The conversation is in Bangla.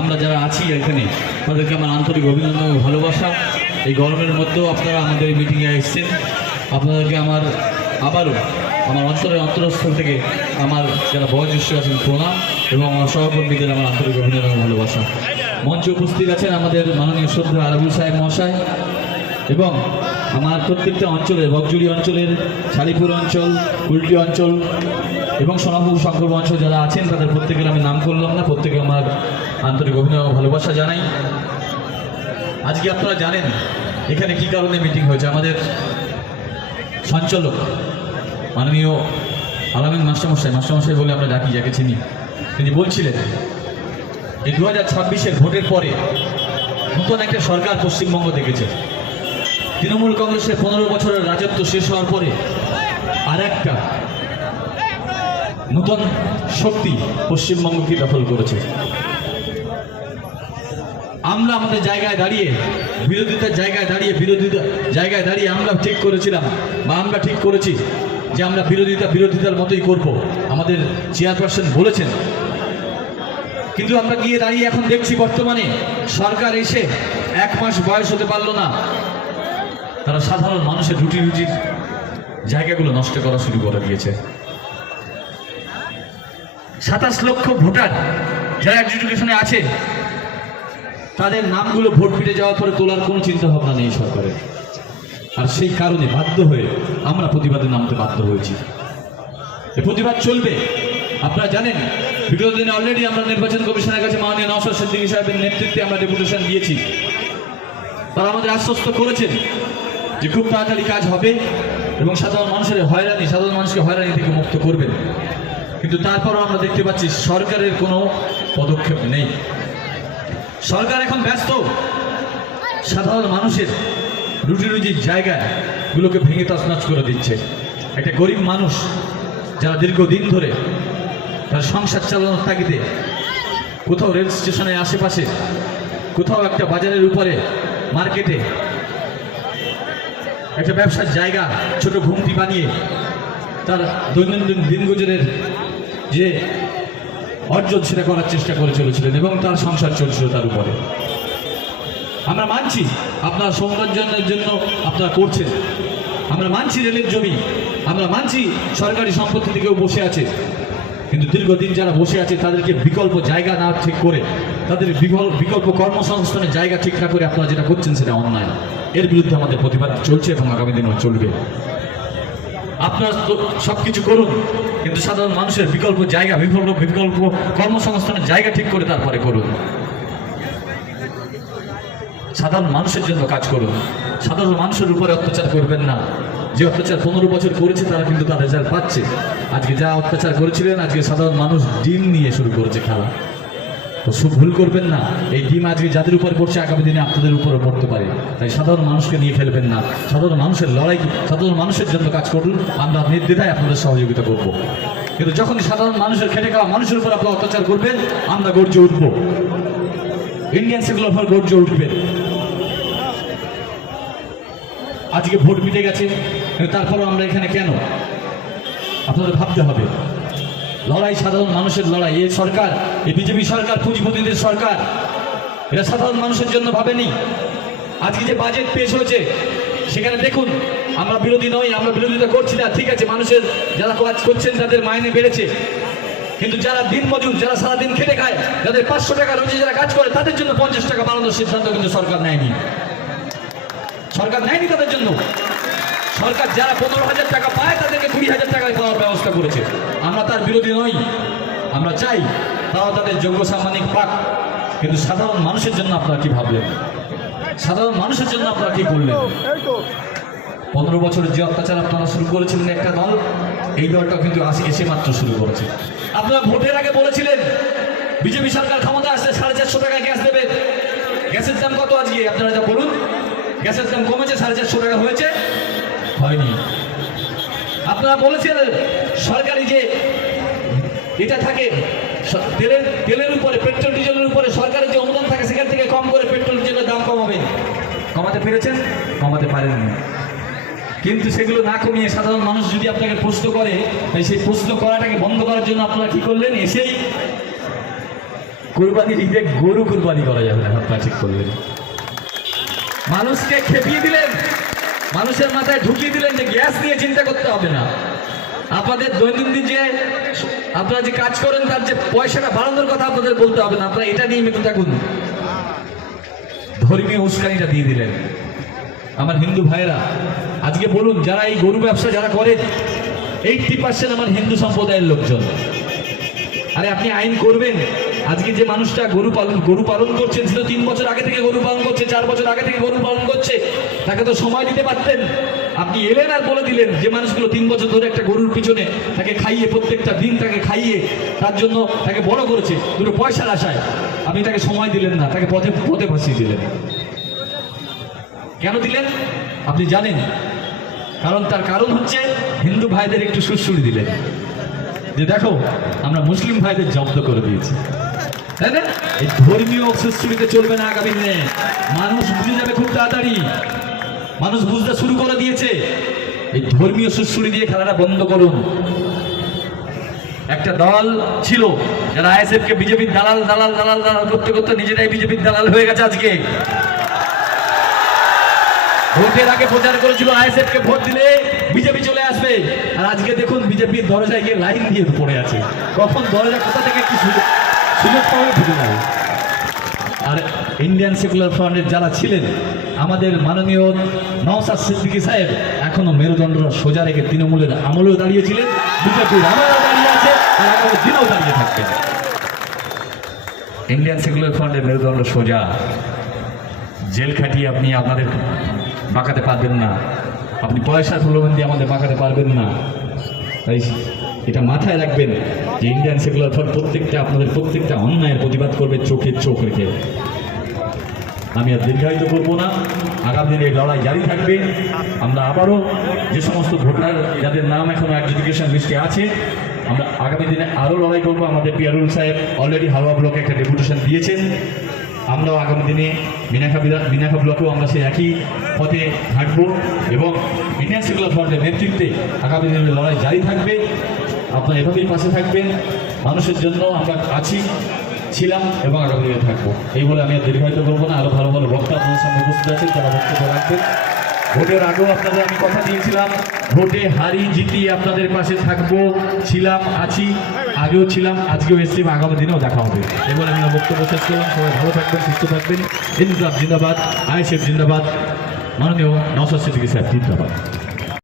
আমরা যারা আছি এখানে তাদেরকে আমার আন্তরিক অভিনন্দন ও ভালোবাসা। এই গরমের মধ্যেও আপনারা আমাদের মিটিংয়ে এসেছেন, আপনাদেরকে আমার আবারও আমার অন্তরস্থল থেকে আমার যারা বয়োজ্যেষ্ঠ আছেন প্রণাম এবং আমার সহকর্মীদের আমার আন্তরিক অভিনন্দন ও ভালোবাসা। মঞ্চে উপস্থিত আছেন আমাদের মাননীয় শ্রদ্ধা আরবুল সাহেব মহাশয় এবং আমার প্রত্যেকটা অঞ্চলের বকজুড়ি অঞ্চলের, শালিপুর অঞ্চল, কুলটি অঞ্চল এবং সোনাপুর শঙ্কর অঞ্চল যারা আছেন তাদের প্রত্যেকের আমি নাম করলাম না, প্রত্যেকে আমার আন্তরিক অভিনন্দন ভালোবাসা জানাই। আজকে আপনারা জানেন এখানে কি কারণে মিটিং হয়েছে। আমাদের সঞ্চালক মাননীয় আলামিন মাস্টারমশাই বলে আমরা ডাকি, যাকে চিনি, তিনি বলছিলেন এই 2026-এর ভোটের পরে নতুন একটা সরকার পশ্চিমবঙ্গ দেখেছে। তৃণমূল কংগ্রেসের 15 বছরের রাজত্ব শেষ হওয়ার পরে আর একটা নতুন শক্তি পশ্চিমবঙ্গকে দখল করেছে। আমরা আমাদের জায়গায় দাঁড়িয়ে বিরোধিতার জায়গায় দাঁড়িয়ে আমরা ঠিক করেছিলাম বা আমরা ঠিক করেছি যে আমরা বিরোধিতার মতোই করব, আমাদের চেয়ারপারসন বলেছেন। কিন্তু আমরা গিয়ে দাঁড়িয়ে এখন দেখছি বর্তমানে সরকার এসে 1 মাস বয়স হতে পারলো না, তারা সাধারণ মানুষের রুটির জায়গাগুলো নষ্ট করা শুরু করে দিয়েছে। 27 লক্ষ ভোটার যারা এডুকেশনে আছে তাদের নামগুলো ভোট পিটে যাওয়ার পরে তোলার কোনো চিন্তা ভাবনা নেই সরকারের। আর সেই কারণে বাধ্য হয়ে আমরা প্রতিবাদে নামতে বাধ্য হয়েছি। এই প্রতিবাদ চলবে। আপনারা জানেন বিগত দিনে অলরেডি আমরা নির্বাচন কমিশনের কাছে মাননীয় নওশাদ সিদ্দিকী সাহেবের নেতৃত্বে আমরা ডেপুটেশন দিয়েছি। তারা আমাদের আশ্বস্ত করেছেন যে খুব তাড়াতাড়ি কাজ হবে এবং সাধারণ মানুষকে হয়রানি থেকে মুক্ত করবেন। কিন্তু তারপরও আমরা দেখতে পাচ্ছি সরকারের কোনো পদক্ষেপ নেই। সরকার এখন ব্যস্ত সাধারণ মানুষের রুজির জায়গাগুলোকে ভেঙে তছনছ করে দিচ্ছে। একটা গরিব মানুষ যারা দীর্ঘদিন ধরে তার সংসার চালানোর তাগিদে কোথাও রেল স্টেশনের আশেপাশে, কোথাও একটা বাজারের উপরে, মার্কেটে একটা ব্যবসার জায়গা ছোট ঘুমটি বানিয়ে তার দৈনন্দিন দিনগুজরের যে অর্জন সেটা করার চেষ্টা করে চলেছিলেন এবং তার সংসার চলছিল তার উপরে। আমরা মানছি আপনার সৌন্দর্যের জন্য আপনারা করছেন, আমরা মানছি রেলের জমি, আমরা মানছি সরকারি সম্পত্তিতে কেউ বসে আছে, কিন্তু দীর্ঘদিন যারা বসে আছে তাদেরকে বিকল্প জায়গা না ঠিক করে, তাদের বিকল্প কর্মসংস্থানের জায়গা ঠিক না করে আপনারা যেটা করছেন সেটা অন্যায়। এর বিরুদ্ধে আমাদের প্রতিবাদ চলছে এবং আগামী দিনও চলবে। আপনারা সবকিছু করুন, কিন্তু সাধারণ মানুষের বিকল্প কর্মসংস্থানের জায়গা ঠিক করে তারপরে করুন। সাধারণ মানুষের জন্য কাজ করুন, সাধারণ মানুষের উপরে অত্যাচার করবেন না। যে অত্যাচার 15 বছর করেছে তারা কিন্তু তার রেজাল্ট পাচ্ছে। আজকে যা অত্যাচার করেছিলেন আজকে সাধারণ মানুষ ডিম নিয়ে শুরু করেছে খেলা। তো ভুল করবেন না, এই ডিম আজকে যাদের উপরে পড়ছে আগামী দিনে আপনাদের উপরে পড়তে পারে। তাই সাধারণ মানুষকে নিয়ে ফেলবেন না, সাধারণ মানুষের লড়াই, সাধারণ মানুষের জন্য কাজ করুন। আমরা নির্দ্বিধায় আপনাদের সহযোগিতা করব। কিন্তু যখন সাধারণ মানুষের খেটে খাওয়া মানুষের উপর আপনারা অত্যাচার করবেন আমরা গর্জে উঠব, ইন্ডিয়ান সেকুলার ফ্রন্ট গর্জে উঠবেন। আজকে ভোট মিটে গেছে, তারপরও আমরা এখানে কেন আপনাদের ভাবতে হবে। লড়াই সাধারণ মানুষের লড়াই। এই সরকার, এই বিজেপি সরকার পুঁজিপতিদের সরকার, এরা সাধারণ মানুষের জন্য ভাবেনি। আজকে যে বাজেট পেশ হয়েছে সেখানে দেখুন, আমরা বিরোধী নই, আমরা বিরোধিতা করছি না, ঠিক আছে, মানুষের যারা কাজ করছেন তাদের মাইনে বেড়েছে, কিন্তু যারা দিন মজুর, যারা সারাদিন খেটে খায়, যাদের 500 টাকা রোজে যারা কাজ করে তাদের জন্য 50 টাকা বাড়ানোর সিদ্ধান্ত কিন্তু সরকার নেয়নি। সরকার নেয়নি তাদের জন্য। সরকার যারা 15,000 টাকা পায় তাদেরকে 20,000 টাকায় পাওয়ার ব্যবস্থা করেছে। আমরা তার বিরোধী নই, আমরা চাই তাও তাদের যোগ্য সাম্মানিক পাক। কিন্তু সাধারণ মানুষের জন্য আপনারা কি ভাবলেন? সাধারণ মানুষের জন্য আপনারা কি করলেন? 15 বছরের যে অত্যাচার আপনারা শুরু করেছিলেন একটা দল, এই দলটা কিন্তু এসে মাত্র শুরু করেছে। আপনারা ভোটের আগে বলেছিলেন বিজেপি সরকার ক্ষমতা আসলে 450 টাকা গ্যাস দেবে। গ্যাসের দাম কত আজকে আপনারা যা বলুন? গ্যাসের দাম কমেছে, 450 টাকা হয়েছে? হয়নি। আপনারা বলেছিলেন সরকারি যে এটা থাকে তেলের উপরে, পেট্রোল ডিজেলের উপরে সরকারের যে অনুদান থাকে সেখান থেকে কম করে পেট্রোল ডিজেলের দাম কমাবেন। কমাতে পেরেছেন? কমাতে পারেননি। কিন্তু সেগুলো না কমিয়ে সাধারণ মানুষ যদি আপনাকে প্রশ্ন করে, সেই প্রশ্ন করাটাকে বন্ধ করার জন্য আপনারা কি করলেন? এসেই কুরবানির ঈদে গরু কুরবানি করা যাবে না, আপনারা ঠিক করলেন। মানুষকে খেপিয়ে দিলেন, মানুষের মাথায় ঢুকিয়ে দিলেন যে গ্যাস নিয়ে চিন্তা করতে হবে না। আপনাদের দৈনন্দিন যে আপনারা যে কাজ করেন তার যে পয়সাটা বাড়ানোর কথা আপনাদের বলতে হবে না, আপনারা এটা নিয়ে মেতে থাকুন। ধর্মীয় উস্কানিটা দিয়ে দিলেন। আমার হিন্দু ভাইয়েরা আজকে বলুন, যারা এই গরু ব্যবসা যারা করেন 80% আমার হিন্দু সম্প্রদায়ের লোকজন। আরে আপনি আইন করবেন, আজকে যে মানুষটা গরু পালন করছেন সে তো 3 বছর আগে থেকে গরু পালন করছে, 4 বছর আগে থেকে গরু পালন করছে, তাকে তো সময় দিতে পারতেন। আপনি এলেন আর বলে দিলেন যে মানুষগুলো 3 বছর ধরে একটা গরুর পিছনে তাকে খাইয়ে, প্রত্যেকটা দিন তাকে খাইয়ে তার জন্য তাকে বড় করেছে দুটো পয়সার আশায়, আপনি তাকে সময় দিলেন না, তাকে পথে ফাঁসিয়ে দিলেন। কেন দিলেন আপনি জানেন? তার কারণ হচ্ছে হিন্দু ভাইদের একটু সুশ্রুড়ি দিলেন যে দেখো আমরা মুসলিম ভাইদের জব্দ করে দিয়েছি, তাই না? এই ধর্মীয় সুশ্রুড়িতে চলবে না আগামী দিনে। মানুষ বুঝে যাবে খুব তাড়াতাড়ি, মানুষ বুঝতে শুরু করে দিয়েছে। এই ধর্মীয় সুশ্রুড়ি দিয়ে খেলাটা বন্ধ করুন। একটা দল ছিল যারা আইএসএফ কে বিজেপির দালাল দালাল দালাল দালাল করতে করতে নিজেরাই বিজেপির দালাল হয়ে গেছে। আজকে ভোটের আগে প্রচার করেছিল আইএসএফ কে ভোট দিলে বিজেপি চলে আসবে, আর আজকে দেখুন বিজেপির দরজায় গিয়ে লাইন দিয়ে পড়ে আছে। কখন দরজা কোথা থেকে কি সুযোগ পাবে বুঝে যাবে। আর ইন্ডিয়ান সেকুলার ফ্রন্টের যারা ছিলেন, আমাদের মাননীয় নওশাদ সিদ্দিকী সাহেব এখনো মেরুদণ্ড সোজা রেখে তৃণমূলের আমলেও দাঁড়িয়েছিলেন, বিজেপির আমলেও দাঁড়িয়ে আছে, আর আগামী দিনেও দাঁড়িয়ে থাকবেন। ইন্ডিয়ান সেকুলার ফ্রন্টের মেরুদণ্ড সোজা। জেল খাটিয়ে আপনি আপনাদের বাঁকাতে পারবেন না, আপনি পয়সার প্রলোভন দিয়ে আমাদের বাঁকাতে পারবেন না। তাই এটা মাথায় রাখবেন যে ইন্ডিয়ান সেকুলার ফ্রন্ট আপনাদের প্রত্যেকটা অন্যায়ের প্রতিবাদ করবে চোখে চোখ রেখে। আমি আর দীর্ঘায়িত করবো না, আগামী দিনে লড়াই জারি থাকবে। আমরা আবারও যে সমস্ত ভোটার যাদের নাম এখনো অ্যাডজুডিকেশন লিস্টে আছে, আমরা আগামী দিনে আরও লড়াই করবো। আমাদের পিয়ারুল সাহেব অলরেডি হালুয়া ব্লকে একটা ডেপুটেশন দিয়েছেন। আমরাও আগামী দিনে মিনাখা ব্লকেও আমরা সেই একই পথে হাঁটবো এবং ইন্ডিয়ান সেকুলার ফ্রন্টের নেতৃত্বে আগামী দিনে লড়াই জারি থাকবে। আপনারা এভাবেই পাশে থাকবেন। মানুষের জন্য আমরা ছিলাম এবং আগামী দিনে থাকবো। এই বলে আমি আর দীর্ঘায়িত করবো না। আরও ভালো ভালো বক্তা আপনাদের সামনে উপস্থিত আছেন, তারা বক্তব্য রাখবেন। ভোটের আগেও আপনাদের আমি কথা দিয়েছিলাম, ভোটে হারি জিতি আপনাদের পাশে থাকবো, ছিলাম, আছি, আগেও ছিলাম, আজকেও এসেছি, আগামী দিনেও দেখা হবে। এবার আমি বক্তব্য শেষ করলাম। সবাই ভালো থাকবেন, সুস্থ থাকবেন। ইনকলাব জিন্দাবাদ, আইএসএফ জিন্দাবাদ, মাননীয় নওশাদ সিদ্দিকী সাহেব জিন্দাবাদ।